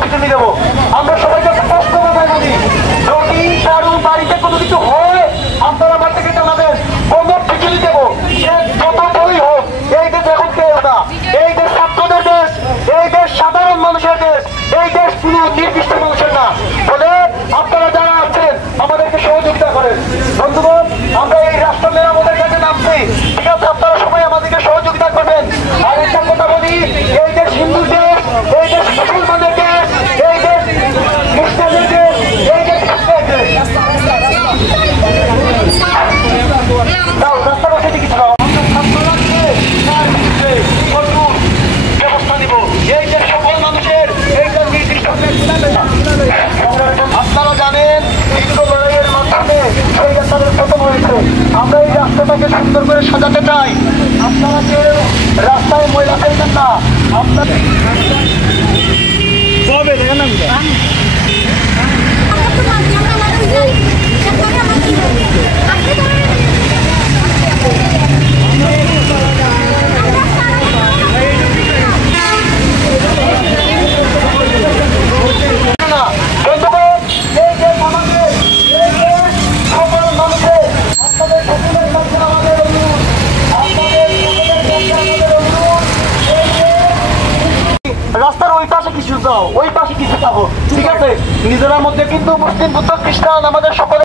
চিঠি দেবো। আমরা সবাইকে স্পষ্ট কথায় বলি, যদি কারো বাড়িতে কোনো কিছু হয় আপনারা আমার থেকে জানাবেন, কোনো চিঠি দেবো। সে যত বই হোক, এই দেশ এখন কেউ না, এই দেশ ছাত্রদের দেশ, এই দেশ সাধারণ মানুষের দেশ, এই দেশ কোনো নির্দিষ্ট মানুষের না। বলে আপনারা যারা আছেন আমাদেরকে সহযোগিতা করেন। বন্ধুগণ, আমরা এই রাষ্ট্র মেরামতের কাছে নামছি, ঠিক আছে? আপনারা সবাই আমাদেরকে সহযোগিতা করবেন। আর একটা কথা বলি, এই দেশ হিন্দু দেশ, এই দেশ মুসলমানের দেশ, এই দেশ মুসলিমদের দেশ, এই দেশ খ্রিস্টানদের দেশ। রাস্তার পাশে কিছু না, ব্যবস্থা নিব। এই দেশ সকল মানুষের, এই দেশ নির্দিষ্ট। আপনারা জানেন দীর্ঘ লড়াইয়ের মাধ্যমে সেই রাস্তাটা খতম হয়েছে। আমরা এই রাস্তাটাকে সুন্দর করে সাজাতে চাই। আপনারা কেউ রাস্তায় ময়লা ফেলবেন না। আপনাদের রাস্তার ওই পাশে কিছু দাও, ওই পাশে কিছু যাবো, ঠিক আছে? নিজেরা মধ্যে কিন্তু মুসলিম, বুদ্ধ, খ্রিস্টান আমাদের সকলে